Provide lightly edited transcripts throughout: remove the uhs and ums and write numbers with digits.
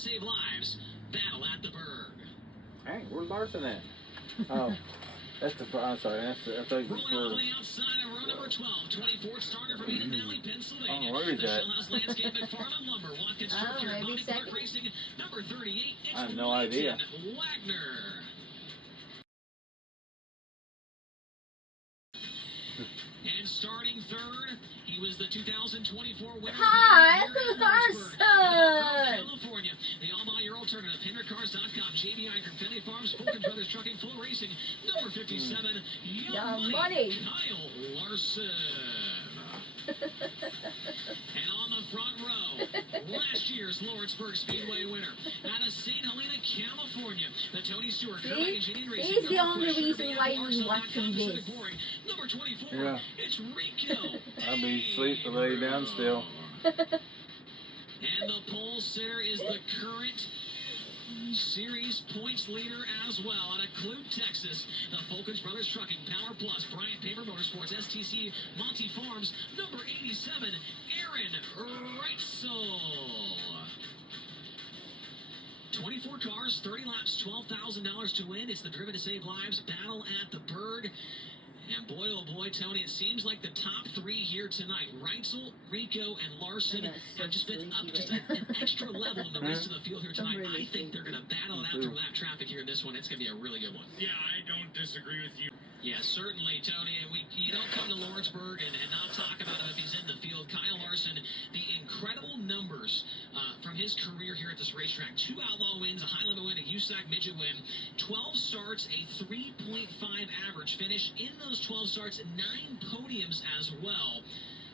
save lives. Battle at the Burg. Hey, where's Larson at? Oh, that's the. I'm sorry. That's the. I thought you Rolling off on the outside of row number 12, 24th starter from Eden Valley, Pennsylvania. Oh, where is the that? Shellhouse Landscape McFarland Lumber, Watkins Structure, Bobby Clark Racing, number 38. It's I have no idea. Wagner. And starting third, he was the 2024 winner. Hi, Larson! California. The all-buy-your alternative. HenryCars.com, JBI Confetti Farms, Fulton Brothers Trucking, Full Racing, number 57. Young Money. Kyle Larson. And on the front row, last year's Lawrenceburg Speedway winner, out of St. Helena, California, the Tony Stewart. He's the only reason why you're watching this. Number 24, yeah. It's Rico. I'll be asleep to lay down still. And the pole sitter is the current series points leader as well out of Clute, Texas. The Fulkins Brothers Trucking, Power Plus, Bryant Paper Motorsports, STC, Monty Farms, number 87, Aaron Reitzel. 24 cars, 30 laps, $12,000 to win. It's the Driven to Save Lives battle at the Burg. And boy, oh boy, Tony, it seems like the top three here tonight, Reitzel, Rico, and Larson, have just been up just an extra level in the rest of the field here tonight. I think they're going to battle it out through lap traffic here in this one. It's going to be a really good one. Yeah, I don't disagree with you. Yeah, certainly, Tony. And you don't come to Lawrenceburg and not talk about him if he's in the field. Kyle Larson, the incredible numbers from his career here at this racetrack. 2 outlaw wins, a high limit win, a USAC midget win, 12 starts, a 3.5 average finish. In those 12 starts, 9 podiums as well.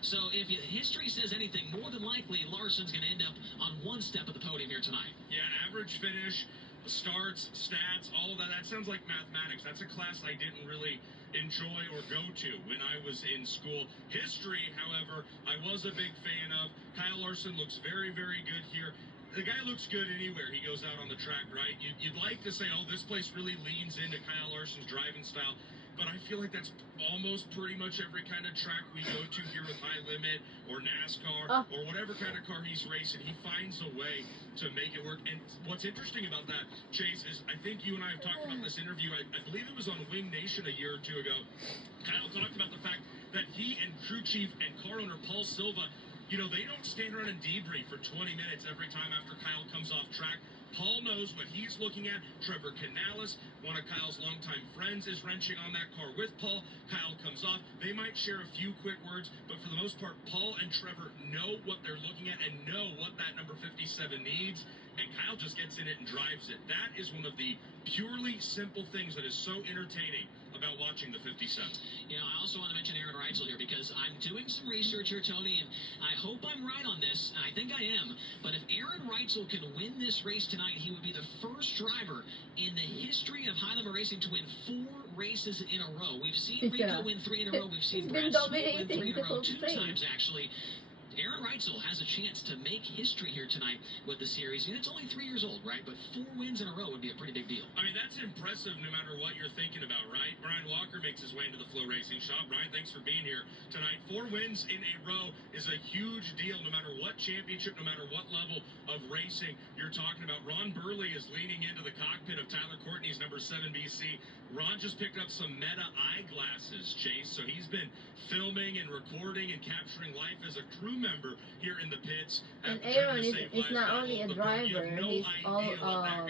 So if history says anything, more than likely Larson's going to end up on one step of the podium here tonight. Yeah, average finish, starts, stats, all of that. That sounds like mathematics. That's a class I didn't really enjoy or go to when I was in school. History, however, I was a big fan of. Kyle Larson looks very, very good here. The guy looks good anywhere he goes out on the track, right? You'd like to say, oh, this place really leans into Kyle Larson's driving style. But I feel like that's almost pretty much every kind of track we go to here with High Limit or NASCAR or whatever kind of car he's racing. He finds a way to make it work. And what's interesting about that, Chase, is I think you and I have talked about this interview. I believe it was on Wing Nation a year or two ago. Kyle talked about the fact that he and crew chief and car owner Paul Silva, you know, they don't stand around and debrief for 20 minutes every time after Kyle comes off track. Paul knows what he's looking at. Trevor Canales, one of Kyle's longtime friends, is wrenching on that car with Paul. Kyle comes off. They might share a few quick words, but for the most part, Paul and Trevor know what they're looking at and know what that number 57 needs, and Kyle just gets in it and drives it. That is one of the purely simple things that is so entertaining about watching the 57. You know, I also want to mention Aaron Reitzel here because I'm doing some research here, Tony, and I hope I'm right on this, and I think I am, but if Aaron Reitzel can win this race tonight, he would be the first driver in the history of high limit racing to win 4 races in a row. We've seen Rico win 3 in a row. We've seen Brad Sweet win 3 in a row 2 times, actually. Aaron Reitzel has a chance to make history here tonight with the series. And it's only 3 years old, right? But 4 wins in a row would be a pretty big deal. I mean, that's impressive no matter what you're thinking about, right? Brian Walker makes his way into the Flow Racing Shop. Brian, thanks for being here tonight. 4 wins in a row is a huge deal no matter what championship, no matter what level of racing you're talking about. Ron Burley is leaning into the cockpit of Tyler Courtney's number 7 BC. Ron just picked up some Meta eyeglasses, Chase, so he's been filming and recording and capturing life as a crew member here in the pits. And Aaron is not only a driver, he's all, I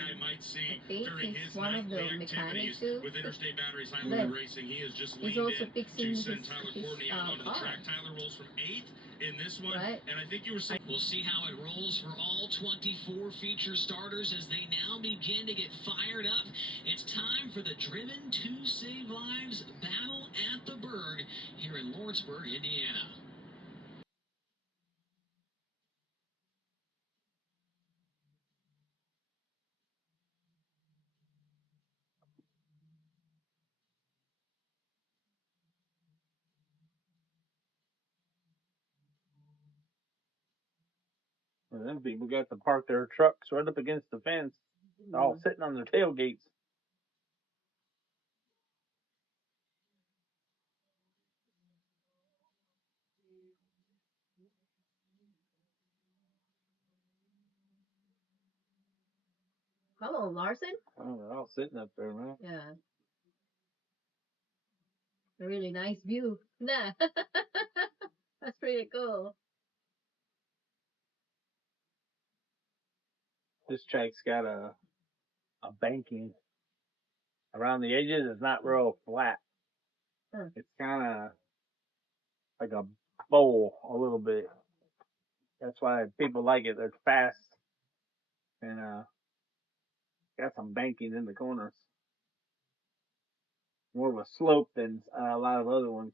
think he's one of the mechanics too. With Interstate Batteries High Limit Racing, he is just he's also fixing to send Tyler Courtney out onto the track. Tyler rolls from 8th in this one, and I think you were saying we'll see how it rolls for all 24 feature starters as they now begin to get fired up. It's time for the Driven to Save Lives battle at the Burg here in Lawrenceburg, Indiana. Well, them people got to park their trucks right up against the fence, all sitting on their tailgates. Come on, Larson. Oh, they're all sitting up there, man. Yeah. A really nice view. Nah. That's pretty cool. This track's got a banking around the edges. It's not real flat. It's kind of like a bowl a little bit. That's why people like it. They're fast and got some banking in the corners. More of a slope than a lot of other ones.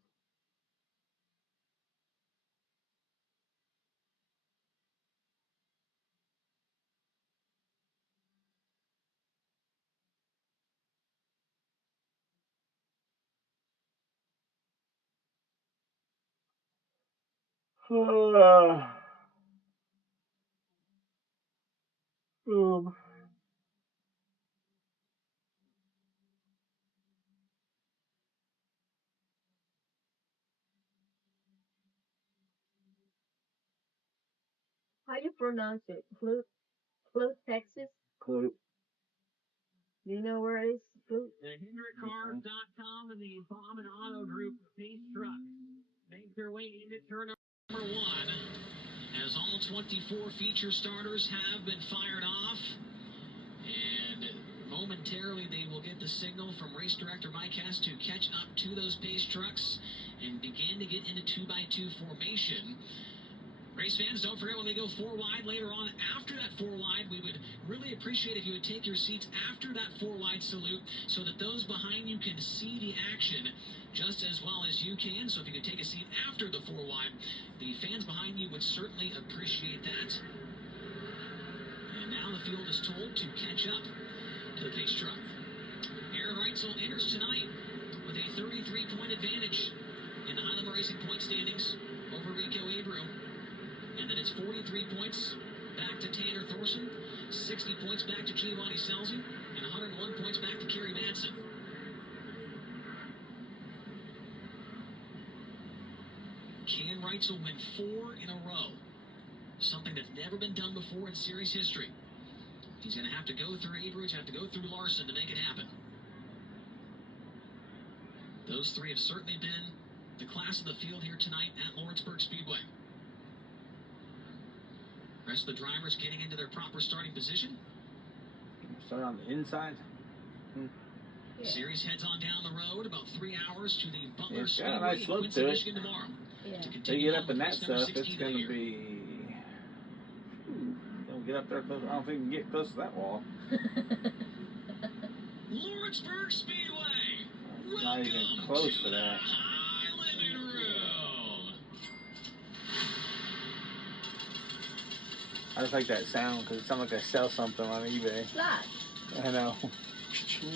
How you pronounce it? Flute, Texas? Clue. Do you know where it is? Flute? The HendrickCars.com and the Bomb and Auto Group Pace Truck make their way into turn number 1. As all 24 feature starters have been fired off. And momentarily they will get the signal from race director Mike Hess to catch up to those pace trucks and begin to get into 2x2 formation. Race fans, don't forget when we go 4 wide later on, after that 4 wide, we would really appreciate if you would take your seats after that 4 wide salute so that those behind you can see the action just as well as you can. So if you could take a seat after the 4 wide, the fans behind you would certainly appreciate that. And now the field is told to catch up to the pace truck. Aaron Reitzel enters tonight with a 33-point advantage in the Highlander Racing point standings over Rico Abreu. And then it's 43 points back to Tanner Thorson, 60 points back to Giovanni Selzy, and 101 points back to Kerry Madsen. Can Reitzel win 4 in a row? Something that's never been done before in series history. He's going to have to go through Abreu, he's going to have to go through Larson to make it happen. Those 3 have certainly been the class of the field here tonight at Lawrenceburg Speedway. Rest of the drivers getting into their proper starting position. Start on the inside. Yeah. Series heads on down the road about 3 hours to the Butler It's got a Speedway nice in slope Quincy, to it. Michigan tomorrow. Yeah. To They continue get on up in with that race number stuff, 16 it's of the going to year. be... Don't get up there close. I don't think you can get close to that wall. Lawrenceburg Speedway. It's not even close to that. High Limit Room. I just like that sound because it sounds like I sell something on eBay. Slot. I know. You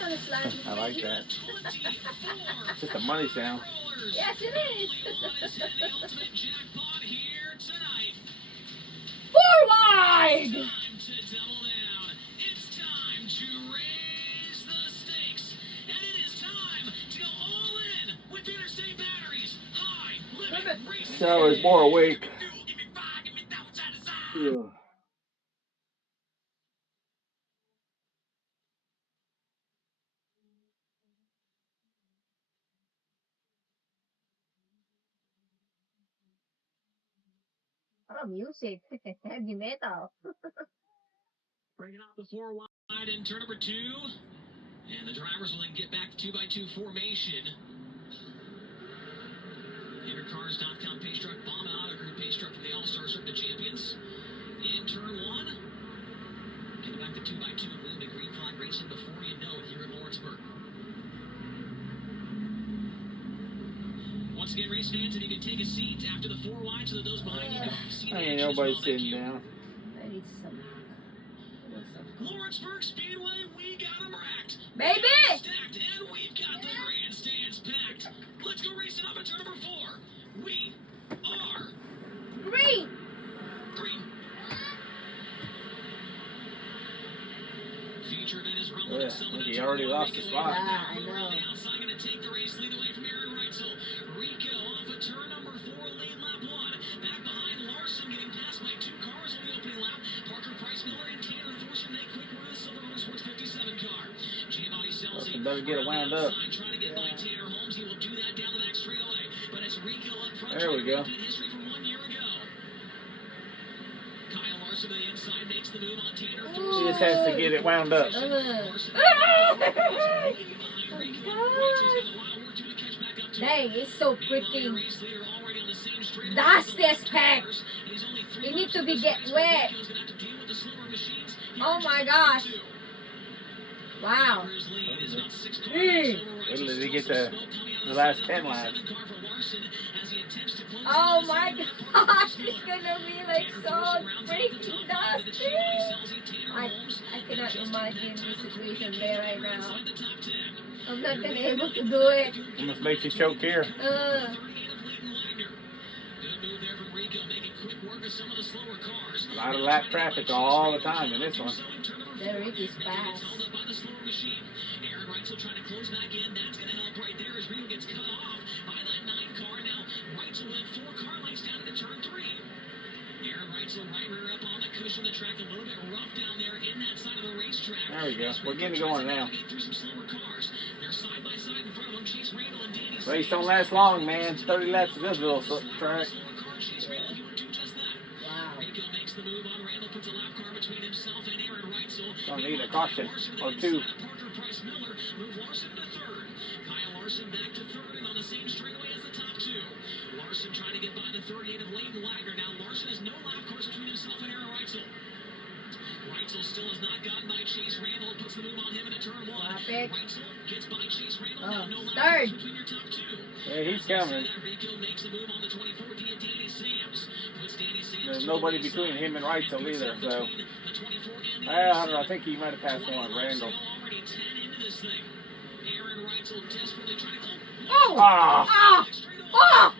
know the slot. I like that. It's just a money sound. Yes, it is. The ultimate jackpot here tonight. 4 wide. It's time to double down. It's time to raise the stakes. And it is time to go all in with Interstate Batteries. High Limit Racing. So it's more awake. Give me 5, give me that one side to side. Ugh. Oh, music. Heavy metal. Bringing out the 4 wide in turn number 2. And the drivers will then get back to 2x2 formation. HendrickCars.com pace truck, Bomb and Auto Group pace truck from the All-Star Circuit Champions. In turn 1, get back to 2x2 and we'll be green flag racing before you know it here at Lawrenceburg. Once again, race fans, if you can take a seat after the 4 wide so that those behind you can see the action as well. Nobody's sitting down. I need some. Lawrenceburg Speedway, we got them racked. Baby! Stacked, and we've got the grandstands packed. Let's go racing up at turn number 4. We are Green. green. Feature event is rumbling Yeah, and summing he into already one. lost Rico the spot. Abreu Yeah, I over on know. the outside, going to take the race lead away from Aaron Reitzel. Rico off of turn number 4, lead lap 1. Back behind Larson, getting passed by 2 cars on the opening lap. Parker Price Miller and Tanner Thorson make quick work of the better get it wound up. There we go. He just has to get it wound up. Dang, it's so freaking dusty as heck. You need to be get wet. Oh my gosh. Wow. Wait till he get the last 10 laps. Oh my gosh, it's gonna be like so freaking dusty. I cannot imagine the situation there right now. I'm not gonna be able to do it. Almost makes you choke here. A lot of lap traffic all the time in this one. The Rick is fast. Aaron Reitzel trying to close back in. That's going to help right there as Rio gets cut off by that 9 car. Now Reitzel went 4 car lengths down into turn 3. Aaron Reitzel right rear up on the cushion of the track, a little bit rough down there in that side of the racetrack. There we go. We're getting going now. Race don't last long, man. 30 laps of this little track. Don't need a caution or 2. Larson back to 3rd and on the same straightaway as the top 2. Larson trying to get by the 38 of Leighton Wagner. Now Larson has no lap course between himself and Aaron Reitzel. Reitzel still has not gotten by Chase Randall. Puts the move on him into turn 1. Reitzel gets by Chase Randall. Now no lap course between your top 2. Yeah, he's coming. Rico makes a move on the 24 via Danny Sams. Puts Danny Sams. There's nobody between him and Reitzel either, so. I don't know. I think he might have passed one on Randall. Oh! Ah! Oh!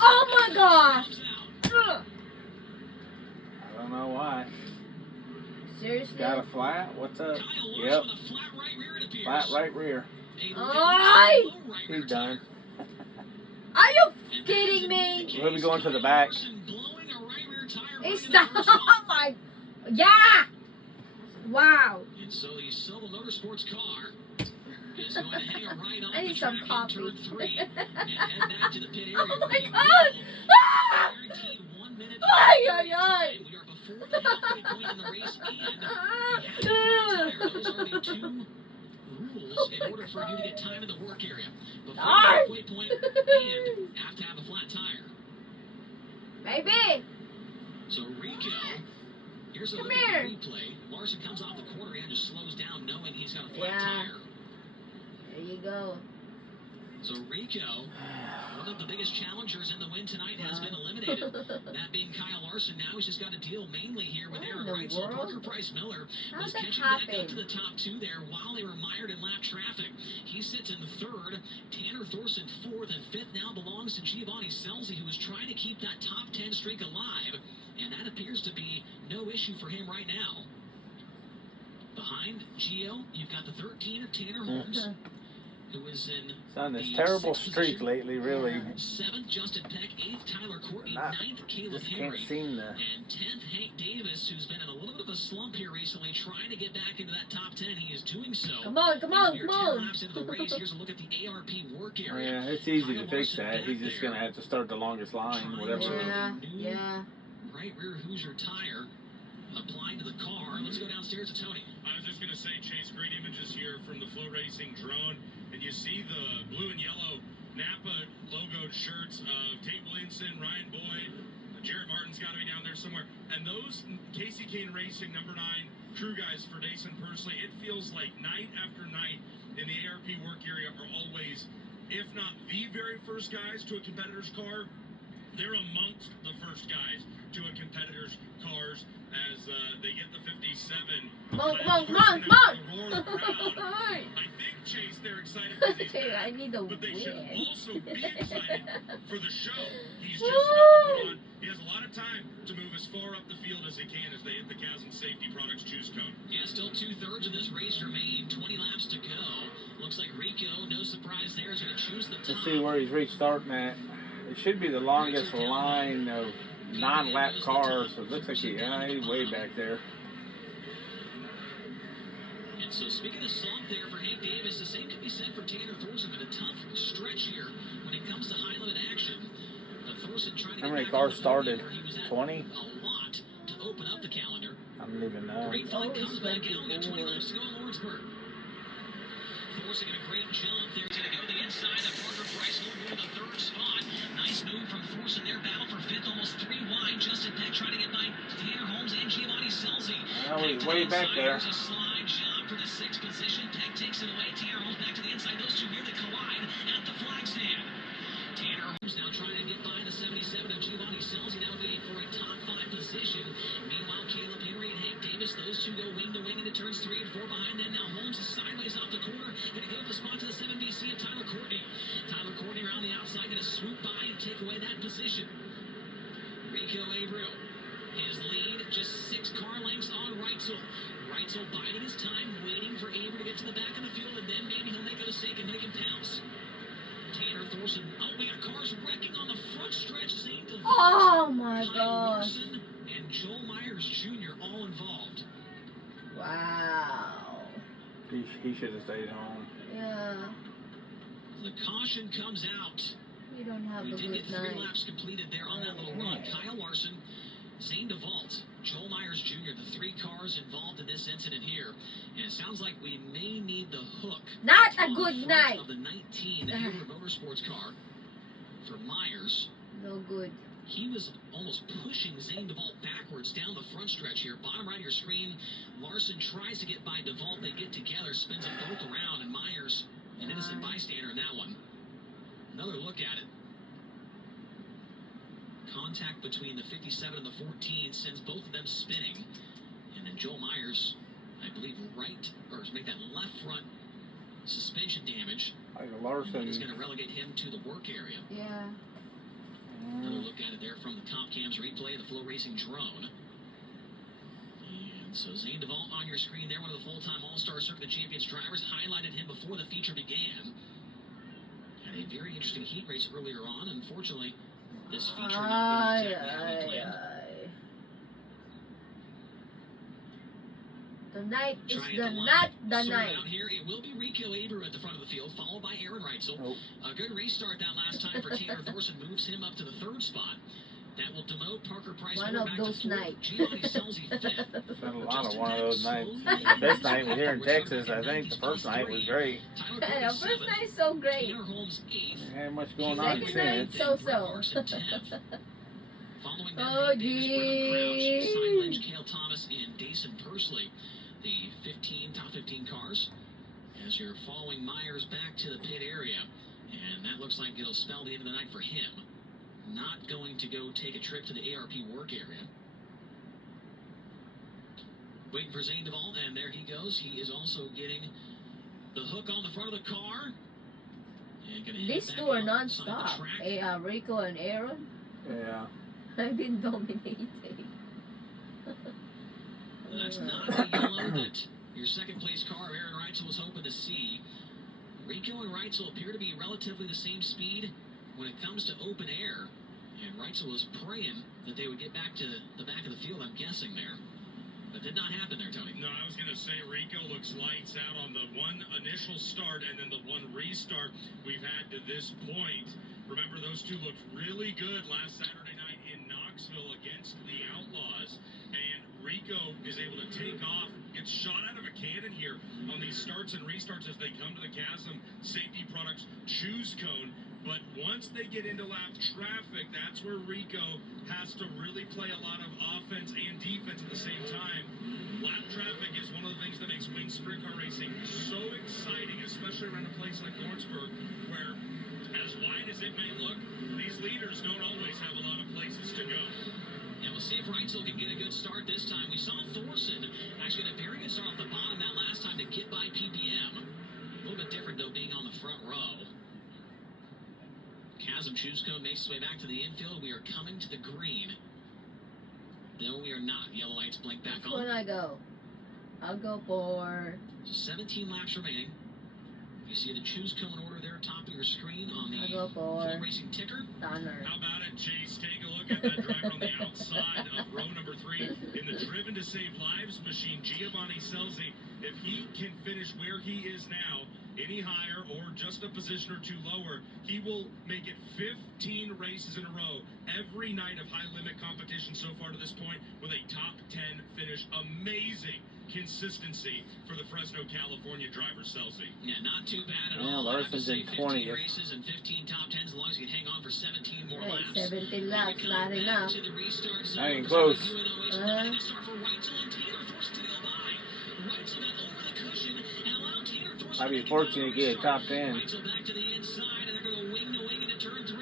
Oh my gosh! I don't know why. Seriously? Got a flat? What's up? Yep. Flat right rear. Oh! He's done. Are you kidding me? We'll be going to the back. It's not. Oh my. Yeah! Wow. And so the Silva Motorsports car is going to hang a right on I need some coffee. turn 3 and head back to the pit area. Oh my god! Ah! Ay, ay, ay! We are before the halfway point in the race and those are the 2 rules in order for you to get time in the work area. Before the halfway point and have to have a flat tire. Baby! So Rico, here's a look at the replay. Larson comes off the corner and just slows down knowing he's got a flat tire. There you go. So Rico, one of the biggest challengers in the win tonight, has been eliminated. That being Kyle Larson. Now he's just got to deal mainly here with Aaron Reitzel. Parker Price Miller was catching back up to the top 2 there while they were mired in lap traffic. He sits in 3rd. Tanner Thorson 4th, and 5th now belongs to Giovanni Scelzi, who is trying to keep that top 10 streak alive. And that appears to be no issue for him right now. Behind Gio, you've got the 13 of Tanner Holmes, who is in on this terrible streak lately, really. 7th, Justin Peck. 8th, Tyler Courtney. 9th, Caleb Henry. And 10th, Hank Davis, who's been in a little bit of a slump here recently, trying to get back into that top 10. He is doing so. Come on, come on, come on. 10 laps into the race. Here's a look at the ARP work area. Yeah, it's easy to fix that. He's just going to have to start the longest line, whatever. Yeah. Right rear Hoosier tire applying to the car. Let's go downstairs to Tony. I was just going to say, Chase, great images here from the Flow Racing drone. And you see the blue and yellow Napa logoed shirts of Tate Williamson, Ryan Boyd, Jarrett Martin's got to be down there somewhere. And those Casey Kane Racing #9 crew guys for Dason Pursley, it feels like night after night in the ARP work area are always, if not the very first guys to a competitor's car, they're amongst the first guys to a competitor's cars as they get the 57. Come on. I think, Chase, they're excited for these guys, I need to but they should win. also be excited for the show. He's just about to put on. He has a lot of time to move as far up the field as he can as they hit the Chasm Safety Products choose cone. Yeah, still 2/3 of this race remain. 20 laps to go. Looks like Rico, no surprise there, is going to choose the top. Let's see where he's restarting at. It should be the longest line of non-lap cars. So it looks like he's way back there. And so speaking of soft there for Hank Davis, the same can be said for Tanner Thorson. Been a tough stretch here when it comes to high limit action. But Thorson trying to How get many back cars on the started? field here. He was at 20? a lot to open up the calendar. I don't even know. Green flag Always comes back out. We got 20 24. laps to go in Lawrenceburg. Thorson got a great jump there. He's going to go to the inside of Parker Price. Will go to the third spot. Nice move from Thorson there. Battle for fifth, almost 3 wide. Justin Peck trying to get by Tanner Holmes and Giovanni Selzy. Oh, he's way back there. There's a slide job for the 6th position. Peck takes it away. Tanner Holmes back to the inside. Those two nearly collide at the flag stand. Tanner Holmes now trying to get by the 77 of Giovanni Selzy. That would be for a top 5 position. Meanwhile, Caleb Henry and Hank Davis, those two go wing to wing into turns 3 and 4 behind them. Now Holmes is sideways off the corner. Going to give up the spot to the 7 BC of Tyler Courtney. Tyler Courtney around the outside, going to swoop by and take away that position. Rico Abreu, his lead, just 6 car lengths on Reitzel. Reitzel biding his time, waiting for Abreu to get to the back of the field, and then maybe he'll make a mistake and make him pounce. Tanner Thorson, oh, we got cars wrecking on the front stretch. Zane DeVos, Oh my Kyle gosh. Larson, and Joel Myers Jr. all involved. Wow. He should have stayed home. Yeah. The caution comes out. We don't have We a did get good 3 night. laps completed there on that little run. Kyle Larson, Zane DeVault, Joel Myers Jr., the 3 cars involved in this incident here. And it sounds like we may need the hook. Not a on good the front night. of the 19 Hayward Motorsports car for Myers. No good. He was almost pushing Zane DeVault backwards down the front stretch here. Bottom right of your screen, Larson tries to get by DeVault. They get together, spins them both around, and Myers, an innocent bystander in that one. Another look at it. Contact between the 57 and the 14 sends both of them spinning. And then Joel Myers, I believe, make that left front suspension damage. Like Larson. Is going to relegate him to the work area. Yeah. Another look at it there from the Top Cams replay of the Flow Racing drone. And so Zane DeVault on your screen there, one of the full-time All-Star Circuit Champions drivers, highlighted him before the feature began. Had a very interesting heat race earlier on. Unfortunately, this feature not going exactly how he planned. Tonight is not the night. Out here, it will be Rico Abreu at the front of the field, followed by Aaron Reitzel. Nope. A good restart that last time for Tanner Thorson moves him up to the 3rd spot. That will demote Parker Price. One of those nights. Giovanni Selzy 5th. It's been a lot of one of those nights. The best night was here in Texas. I think the first night was great. The first night is so great. Tanner Holmes 8th. There ain't much going on Second night, since. so-so. Following that, Oh, Hank Davis, Brendan Crouch, geez. Cy Lynch, Cale Thomas, and Dason Pursley, the top 15 cars, as you're following Myers back to the pit area. And that looks like it'll spell the end of the night for him. Not going to go take a trip to the ARP work area. Waiting for Zane DeVault, and there he goes. He is also getting the hook on the front of the car. And These two are non-stop. Rico and Aaron. Yeah. I've been dominating. That's not the yellow that your 2nd place car, Aaron Reitzel, was hoping to see. Rico and Reitzel appear to be relatively the same speed when it comes to open air. And Reitzel was praying that they would get back to the back of the field, I'm guessing there. That did not happen there, Tony. No, I was going to say Rico looks lights out on the one initial start and then the one restart we've had to this point. Remember, those two looked really good last Saturday night in Knoxville against the Outlaws. And Rico is able to take off, gets shot out of a cannon here on these starts and restarts as they come to the Chasm Safety Products Choose Cone. But once they get into lap traffic, that's where Rico has to really play a lot of offense and defense at the same time. Lap traffic is one of the things that makes wing sprint car racing so exciting, especially around a place like Lawrenceburg, where, as wide as it may look, these leaders don't always have a lot of places to go. And we'll see if Reitzel can get a good start this time. We saw Thorson actually get a very good start off the bottom that last time to get by PPM. A little bit different, though, being on the front row. Chasm Choose Cone makes its way back to the infield. We are coming to the green. No, we are not. Yellow lights blink back on. When I go, I'll go for 17 laps remaining. You see the Choose Cone order there, top of your screen on the I'll go for Flow Racing ticker. Donner. How about it, Chase? Take a look at that driver on the outside of row number 3 in the Driven to Save Lives machine. Giovanni Selzy if he can finish where he is now, any higher or just a position or two lower, he will make it 15 races in a row every night of high limit competition so far to this point with a top 10 finish. Amazing consistency for the Fresno, California driver, Celsi. Yeah, not too bad at Yeah, all. Larson's in 20th. Races and 15 top 10s as long as he can hang on for 17 more Hey, laps. 17 laps, not enough. That ain't close. I'd be fortunate to get a top 10. Reitzel back to the inside, and they're going to wing to wing into turn 3.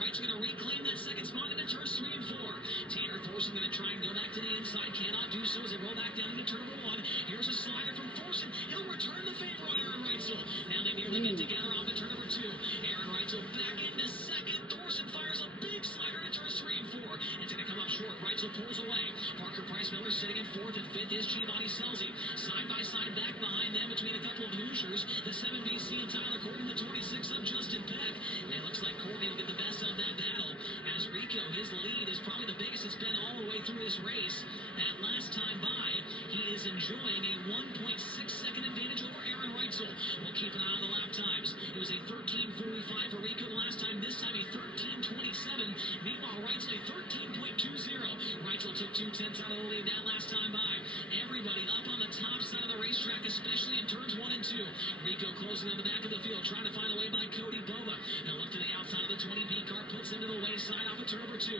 Reitzel going to reclaim that second spot into turns 3 and 4. Tanner Thorson going to try and go back to the inside. Cannot do so as they roll back down into turn number 1. Here's a slider from Thorson. He'll return the favor on Aaron Reitzel. Now they nearly get together off at turn number 2. Aaron Reitzel back into second. Thorson fires a big slider into turns 3 and 4. It's going to come up short. Reitzel pulls away. Parker Price Miller sitting in 4th, and 5th is Giovanni Celsi. Side by side back behind them between a couple of Hoosiers. The 7BC and Tyler Courtney, the 26 of Justin Peck. And it looks like Courtney will get the best of that battle. As Rico, his lead is probably the biggest it's been all the way through this race. That last time by, he is enjoying a 1.6-second advantage over Aaron Reitzel. We'll keep an eye on the lap times. It was a 13:45 for Rico the last time. This time a 13:27. Meanwhile, Reitzel a 13.20. Reitzel took 2/10 out of the lead that last time by. Everybody up on the top side of the racetrack, especially in turns 1 and 2. Rico closing on the back of the field, trying to find a way by Cody Bova. Now look to the outside of the 20B car, puts him to the wayside off of turn number 2.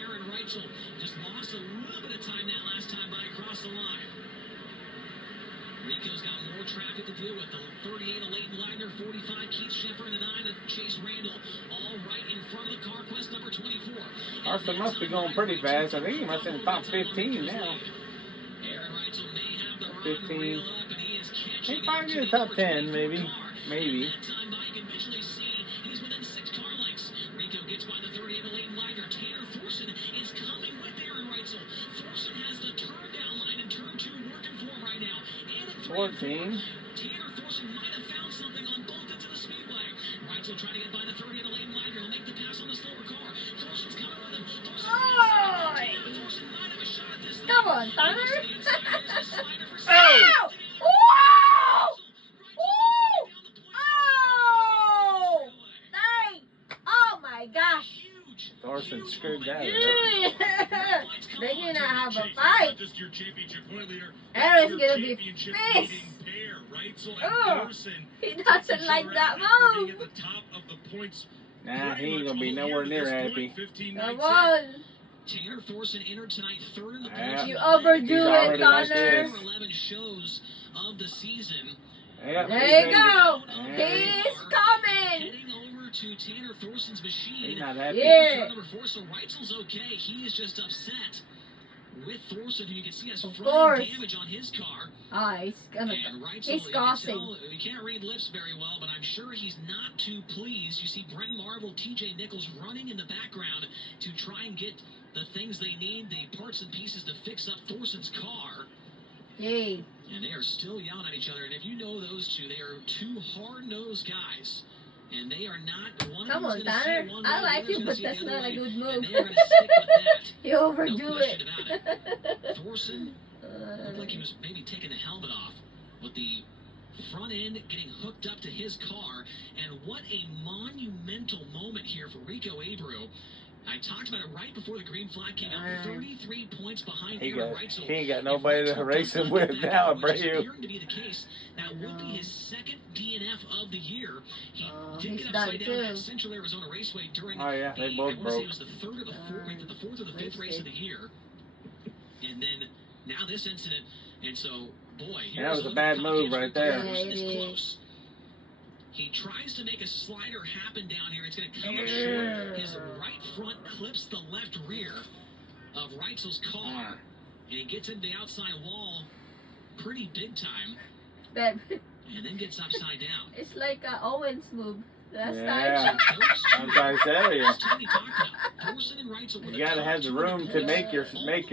Aaron Reitzel just lost a little bit of time that last time by across the line. Rico's got more traffic to deal with. The 38 of Leighton Wagner, 45 Keith Schiffer, and the 9 of Chase Randall, all right in front of the car quest number 24. Larson must be going pretty fast. I think he must be in the top 15 now. Aaron Reitzel may have the 15. up, and he is He catching might be in the top 10, maybe. Maybe. that time by, you can visually see he's within 6 car lengths. Rico gets by the 38 of Leighton Wagner. Tanner Thorson is coming with Aaron Reitzel. Thorson has the turn down line in turn 2 working for him right now. And in 14. Tanner Thorson might have found something on both ends of the speedway. Reitzel trying to get by the 38 of Leighton Wagner. He'll make the pass on the slower car. Thorson's coming with him. Thorson might have a shot at this thing. Come on, Tanner. Oh! Whoa! Woo! Oh! Dang! Oh my gosh! Thorson screwed that Yeah. They may not have a Chase, fight. not just your championship point leader, Aaron's your gonna be championship pissed. leading pair, Reitzel and Ugh. Thorson. He doesn't like that Being move. at the top of the points. Nah, pretty he ain't much gonna be all nowhere year near to this happy. point, 15 Come nights in. on. Tanner Thorson entered tonight 3rd in the Yeah. points. You overdo He's it, already like Tanner. this. 11 shows of the season. Yeah, There you go. Hey. He's coming. Heading over to Tanner Thorson's machine. He's not happy. Yeah. Turn number 4, so Reitzel's okay. He is just upset with Thorson, who you can see has Of front course. damage on his car. Ah, he's gonna. And Reitzel, He's you can coughing. tell, you can't read lips very well, but I'm sure he's not too pleased. You see Brent Marvel, TJ Nichols running in the background to try and get the things they need, the parts and pieces to fix up Thorson's car. Yay. And they are still yelling at each other. And if you know those two, they are two hard-nosed guys. And they are not one Come of on, them's gonna see Tanner. it one I way, like the other's you, gonna but see it that's the other not a way, good and move. they are going to stick with that. You overdo No it. question about it. Thorson looked like he was maybe taking the helmet off with the front end getting hooked up to his car. And what a monumental moment here for Rico Abreu. I talked about it right before the green flag came out. 33 points behind Aaron Reitzel. He ain't got nobody to race him with now, Abreu. Appearing to be the case. That will be his second DNF of the year. He did he's get done upside down at too. Central Arizona Raceway during Oh, yeah, they both I want to say broke. it was the third or the fourth, the fourth or the fifth race of the year. And then now this incident, and so boy, that was a bad move right there. Yeah, it is. Close. He tries to make a slider happen down here. It's going to come up short. His right front clips the left rear of Reitzel's car. And he gets into the outside wall pretty big time. That, And then gets upside down. it's like Owen's move last Yeah. time. I'm trying to tell you. Thorson and Reitzel were You gotta have the room to make your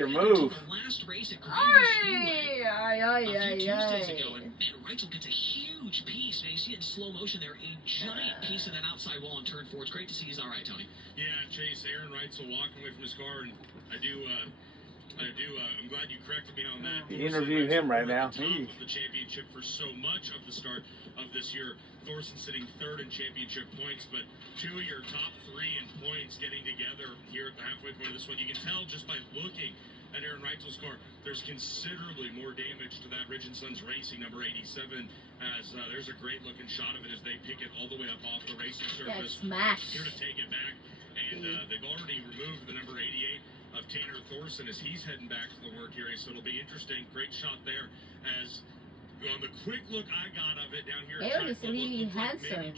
move. Until the last race at Greenville Speedway. Ay, A few Tuesdays ago, and man, Reitzel gets a huge piece. Man, you see it in slow motion there, a giant piece of that outside wall in turn 4. It's great to see he's all right, Tony. Yeah, Chase, Aaron Reitzel walking away from his car, and I do I'm glad you corrected me on that. You interview him right now. Top of the championship for so much of the start of this year. Thorson sitting third in championship points, but two of your top three in points getting together here at the halfway point of this one. You can tell just by looking at Aaron Reitzel's car, there's considerably more damage to that Ridge & Sons Racing number 87, as there's a great looking shot of it as they pick it all the way up off the racing surface. Smash. Here to take it back, and they've already removed the number 88 of Tanner Thorson as he's heading back to the work area, so it'll be interesting. Great shot there as on the quick look I got of it down here. Aaron is really handsome.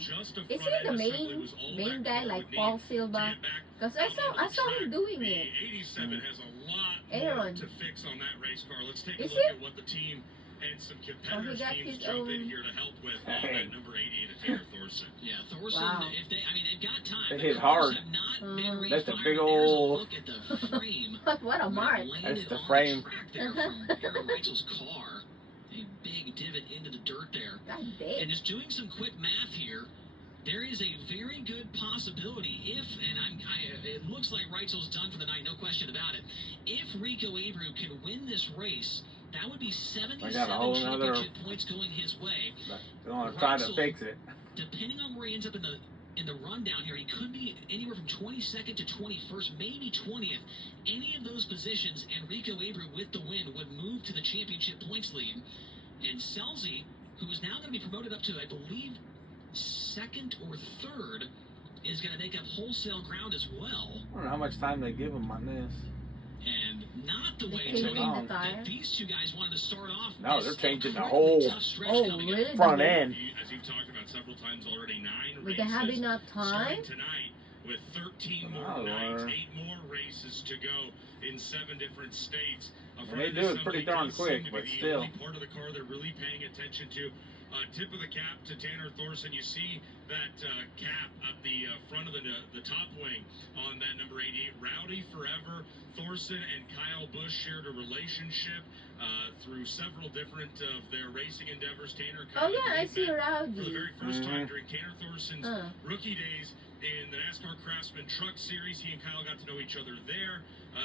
Is he the main guy like Paul Silva? Because I saw him doing it. 87 has a lot Aaron. more to fix on that race car. Let's take a Is look it? at what the team and some competitors got teams his jump in own- here to help with on that number 88 of Tanner Thorson. Yeah, Thorson, Wow. if they, I mean, they've got time. They The hit cars hard. have not been That's a refired. big There's a old- look at the frame. What a mark. Landed That's the on frame. track there from Aaron Reitzel's car. A big divot into the dirt there. God And damn. just doing some quick math here, there is a very good possibility if, and it looks like Reitzel's done for the night, no question about it. If Rico Abreu can win this race, that would be 77 whole nother- championship points going his way. They're going to try to fix it. Depending on where he ends up in the rundown here, he could be anywhere from 22nd to 21st, maybe 20th. Any of those positions, and Rico Abreu with the win would move to the championship points lead. And Selzy, who is now going to be promoted up to, I believe, second or third, is going to make up wholesale ground as well. I don't know how much time they give him on this. And not the way They Tony, changing the tire? that these two guys wanted to start off. No, this they're changing the incredibly whole tough stretch Oh, coming up. really? front end. As you've talked about several times already, 9 But races they have enough time? starting tonight with 13 more Oh, nights, Lord. 8 more races to go in 7 different states. And they do it pretty darn quick, but the still. only part of the car they're really paying attention to. Tip of the cap to Tanner Thorson. You see that cap at the front of the top wing on that number 88. Rowdy forever. Thorson and Kyle Busch shared a relationship through several different of their racing endeavors. Tanner and Kyle Oh yeah, I met see for the Rowdy. very first time Mhm. during Tanner Thorson's rookie days in the NASCAR Craftsman Truck Series. He and Kyle got to know each other there.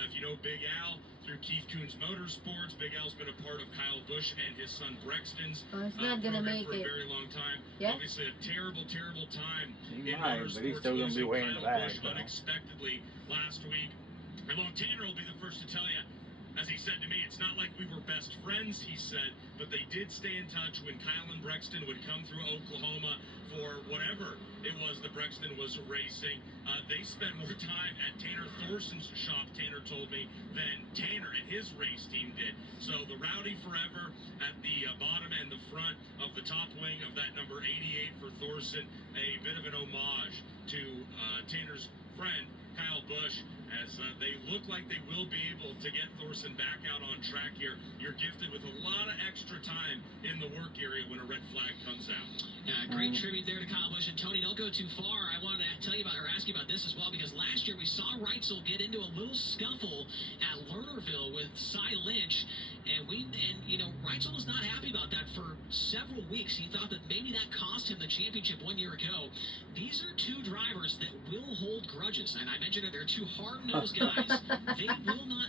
If you know Big Al, through Keith Coons Motorsports, Big Al's been a part of Kyle Busch and his son Brexton's Oh, it's not gonna program make for it. a very long time. Yeah. Obviously, a terrible, terrible time He in might, motorsports. but he's still going to be losing way in the Kyle bag. Busch though. unexpectedly last week. And well, Tanner will be the first to tell you, as he said to me, it's not like we were best friends, he said, but they did stay in touch when Kyle and Brexton would come through Oklahoma for whatever it was that Brexton was racing. They spent more time at Tanner Thorson's shop, Tanner told me, than Tanner and his race team did. So the Rowdy forever at the bottom and the front of the top wing of that number 88 for Thorson, a bit of an homage to Tanner's friend, Kyle Busch, as they look like they will be able to get Thorson back out on track here. You're gifted with a lot of extra time in the work area when a red flag comes out. Great tribute there to Kyle Busch. And Tony, don't go too far. I wanted to tell you about, or ask you about this as well, because last year we saw Reitzel get into a little scuffle at Lernerville with Cy Lynch. And you know, Reitzel was not happy about that for several weeks. He thought that maybe that cost him the championship 1 year ago. These are two drivers that will hold grudges. And I mentioned that they're two hard-nosed guys.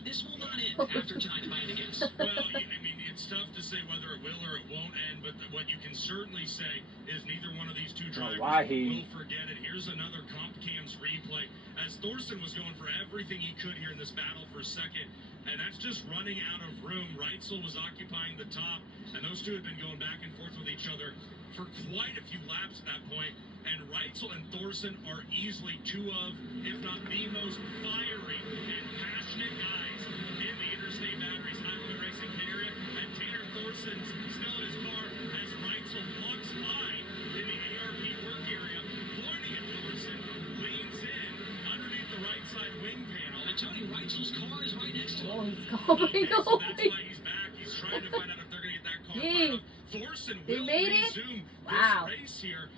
This will not end after tonight, if I had to guess. Well, I mean, it's tough to say whether it will or it won't end, but what you can certainly say is neither one of these two drivers will forget it. Here's another comp cams replay as Thorson was going for everything he could here in this battle for second, and that's just running out of room. Reitzel was occupying the top, and those two had been going back and forth with each other for quite a few laps at that point. And Reitzel and Thorson are easily two of, if not the most fiery and passionate guys in the Interstate Batteries Highway Racing area. And Tanner Thorson's still in his car as Reitzel walks by in the ARP work area, pointing at Thorson, leans in underneath the right side wing panel. And Tony, Reitzel's car is right next to him. Oh, he's going. Okay, so that's why he's back. He's trying to find out if they're going to get that car fired up. Thorson will resume this race here.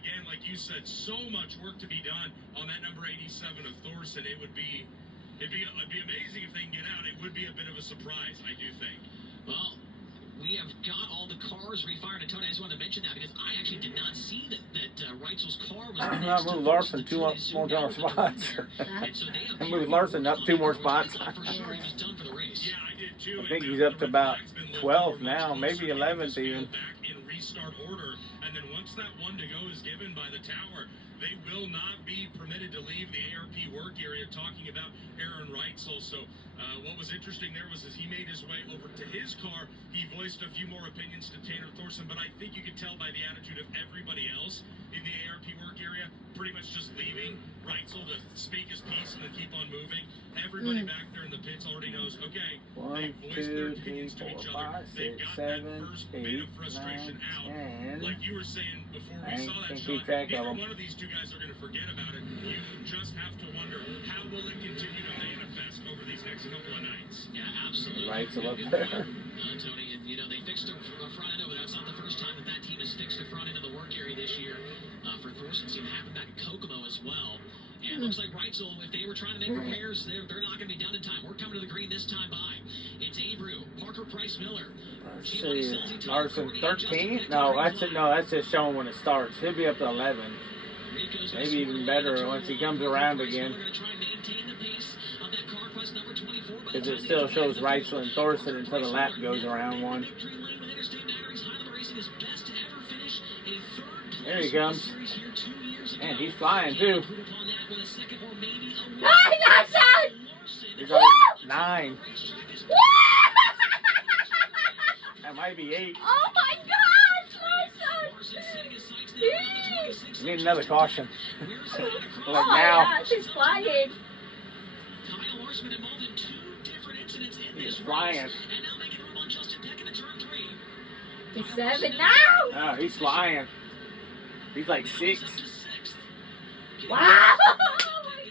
Again, like you said, so much work to be done on that number 87 of Thorson. It'd be amazing if they can get out. It would be a bit of a surprise, I do think. Well, we have got all the cars cars refired. And Tony, I just wanted to mention that because I actually did not see that Reitzel's car was I'm next not to moved Larson Thorson two until more they zoomed out spots. of the room there. And so they I moved Larson up 2 more spots. I thought for sure he was done for the race. Yeah, I did too. I think he's up to about 12 now, maybe 11th even. Back in restart order, and then once that 1 to go is given by the tower, they will not be permitted to leave the ARP work area. Talking about Aaron Reitzel. So what was interesting there was as he made his way over to his car, he voiced a few more opinions to Tanner Thorson, but I think you could tell by the attitude of everybody else in the ARP work area, pretty much just leaving Reitzel to speak his piece and then keep on moving. Everybody back there in the pits already knows, okay, 1, 2, 3, 4, 5, 6, 7, 8, 9, 10. Like you were saying before we I saw that can't shot, keep track of neither them. one of these two guys are going to forget about it. You just have to wonder, how will it continue to manifest over these next couple of nights? Yeah, absolutely. Reitzel up there. Tony, and they fixed the front end over. That's not the first time that team has fixed the front end of the work area this year. For Thorson, it happened back in Kokomo as well. And it looks like Reitzel, if they were trying to make repairs, they're not going to be done in time. We're coming to the green this time by. It's Abreu, Parker Price Miller. Let's see, Larson 13? No, that's just showing when it starts. He'll be up to 11. Maybe even better once he comes around again. Because it still shows Reitzel and Thorson until the lap goes around 1. There he comes. Man, he's flying too. He's like 9. That might be 8. Oh my gosh, Larson! We need another caution. Like Oh my now. gosh, he's flying. He's flying. He's 7 now. Oh, he's flying. He's like 6. Wow! Oh my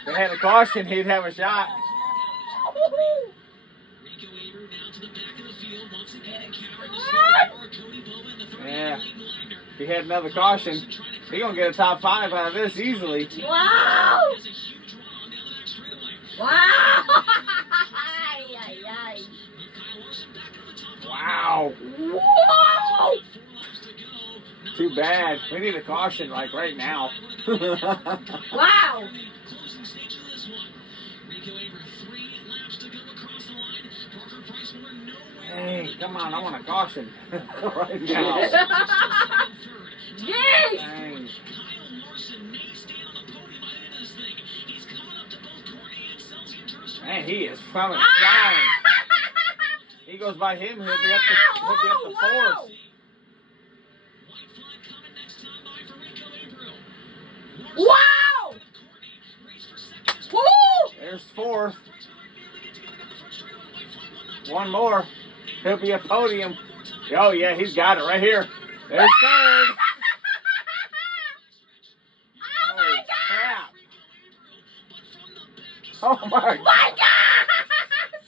If they had a caution, he'd have a shot. Yeah. If he had another caution, he's going to get a top 5 out of this easily. Wow! Wow! Wow. Whoa! Too bad. We need a caution like right now. Wow! Hey, come on, I want a caution right now. Yes! Dang. Man, he is coming flying. He goes by him, he'll be up to 4th. Wow! Woo! There's 4th. 1 more. He'll be a podium. Oh, yeah, he's got it right here. There's 3rd. Oh my God! Oh, my God. My God!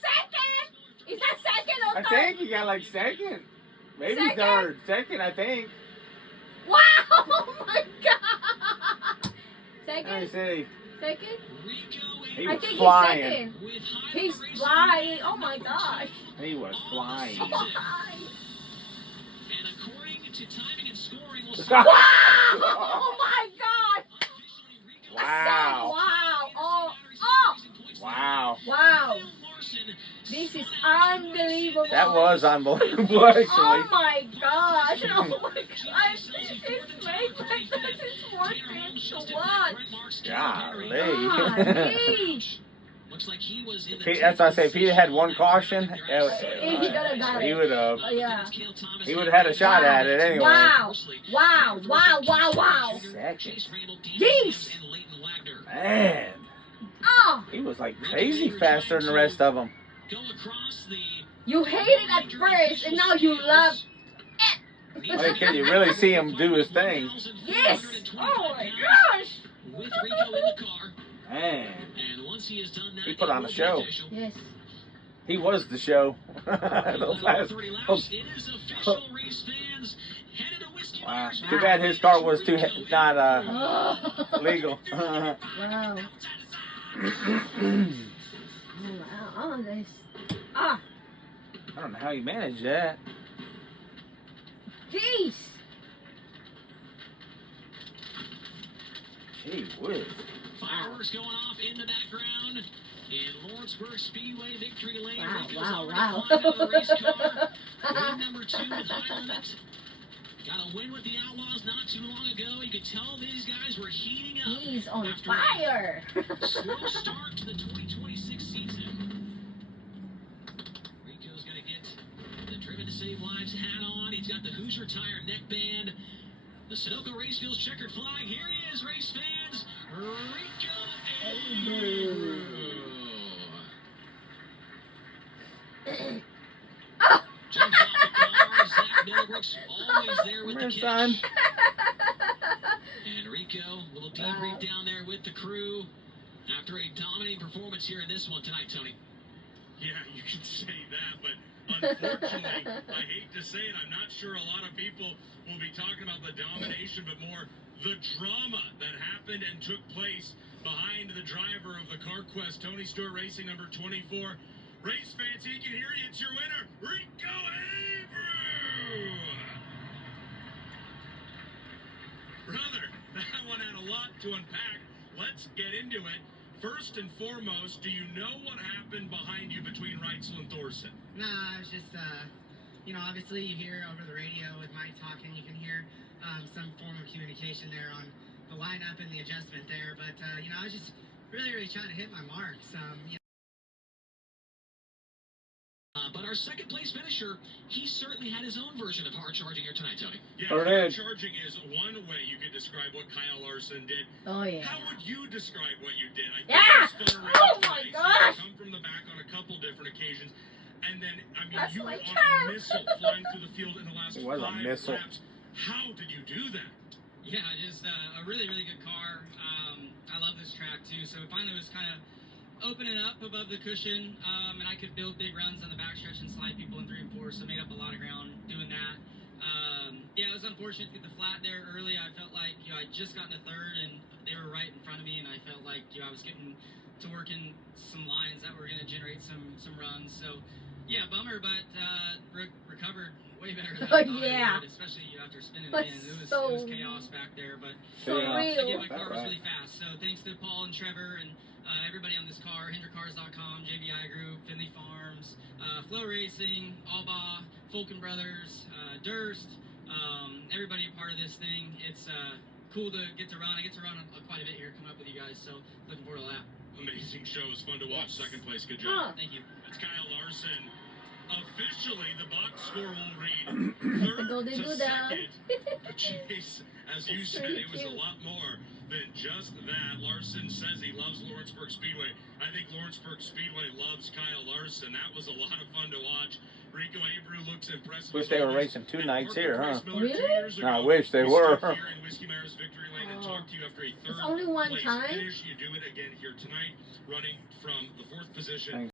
Second! Is that second or I third? think he got like 2nd. Maybe Second? 3rd. 2nd, I think. Wow! Oh my God! Let me Second? see. Second? He I was think flying. he's second. He's flying. Oh my gosh. He was flying. Why? And according to timing and scoring, we'll see. Wow! Oh my God! Wow. Wow! Oh! Oh! Wow. Wow! This is unbelievable. That was unbelievable, actually. Oh my gosh! Oh my gosh! It's made like this. It's working to what? Golly. Looks like he was in the That's why I say if he had 1 caution, He coulda got he it. would have. Yeah. He would have had a shot at it anyway. Wow! Wow! Wow! Wow! Wow! Second. Jeez! Man, Oh! he was like crazy faster than the rest of them. You hated it at first, and now you love it. Like, can you really see him do his thing? Yes! Oh my gosh! With Rico in the car. Man, And once he has done that, he put on a show. Yes. He was the show. Those last, those, It is official. Race fans headed to Whiskey wow. Bars. Too bad his car was not legal. Wow. Oh, nice. Ah. I don't know how he managed that. Jeez. Gee whiz. Fireworks going off in the background. In Lawrenceburg Speedway victory lane. Wow, Rico's wow, already wow. climbed out of the race car. Win number 2 with high limit. Got a win with the Outlaws not too long ago. You could tell these guys were heating up. He's on after fire. a slow start to the 2026 season. Rico's got to get the Driven to Save Lives hat on. He's got the Hoosier Tire neckband. The Sunoco Racefield's checkered flag. Here he is, race fans. Rico Abreu. Oh. Jumps off the car. Zach Middlebrooks always there with the catch. Son. And Rico, a little debrief down there with the crew after a dominating performance here in this one tonight, Tony. Yeah, you can say that, but unfortunately, I hate to say it, I'm not sure a lot of people will be talking about the domination, but more the drama that happened and took place behind the driver of the CarQuest, Tony Stewart Racing number 24. Race fans, he can hear you. It's your winner, Rico Abreu. Brother, that one had a lot to unpack. Let's get into it. First and foremost, do you know what happened behind you between Reitzel and Thorson? Nah, it's just, you know, obviously you hear over the radio with Mike talking, you can hear some form of communication there on the lineup and the adjustment there. But, you know, I was just really trying to hit my marks. You know. But our second place finisher, he certainly had his own version of hard charging here tonight, Tony. Yeah, Hard hard charging is one way you could describe what Kyle Larson did. Oh, yeah. How would you describe what you did? I think Yeah! it was fun around Oh, my twice. gosh! You come from the back on a couple different occasions. And then, I mean, That's you my were on term. a missile flying through the field in the last It was a 5 missile. laps. How did you do that? Yeah, just a really good car. I love this track, too. So it finally was kind of opening up above the cushion, and I could build big runs on the backstretch and slide people in 3 and 4, so made up a lot of ground doing that. Yeah, it was unfortunate to get the flat there early. I felt like, you know, I'd just gotten to third, and they were right in front of me, and I felt like, you know, I was getting to work in some lines that were going to generate some runs. So, yeah, bummer, but recovered way better than I thought I would, especially after spinning That's again. It was chaos back there, but so I real. get my car was really fast. So thanks to Paul and Trevor and everybody on this car, HendrickCars.com, JBI Group, Finley Farms, Flow Racing, Alba, Fulken Brothers, Durst, everybody a part of this thing. It's cool to get to run. I get to run quite a bit here coming up with you guys, so looking forward to that. Amazing show. It was fun to watch. Yes. Second place. Good Huh. job. Thank you. That's Kyle Larson. Officially, the box score will read third Go to do down. second. But Chase, as you It's said, really it was a cute. lot more than just that. Larson says he loves Lawrenceburg Speedway. I think Lawrenceburg Speedway loves Kyle Larson. That was a lot of fun to watch. Rico Abreu looks impressive. Wish they were racing 2 nights here, huh? Really? No, I wish they were. Here in Whiskey Myers Victory Lane and talk to you after a third It's only one place time? finish. You do it again here tonight, running from the 4th position.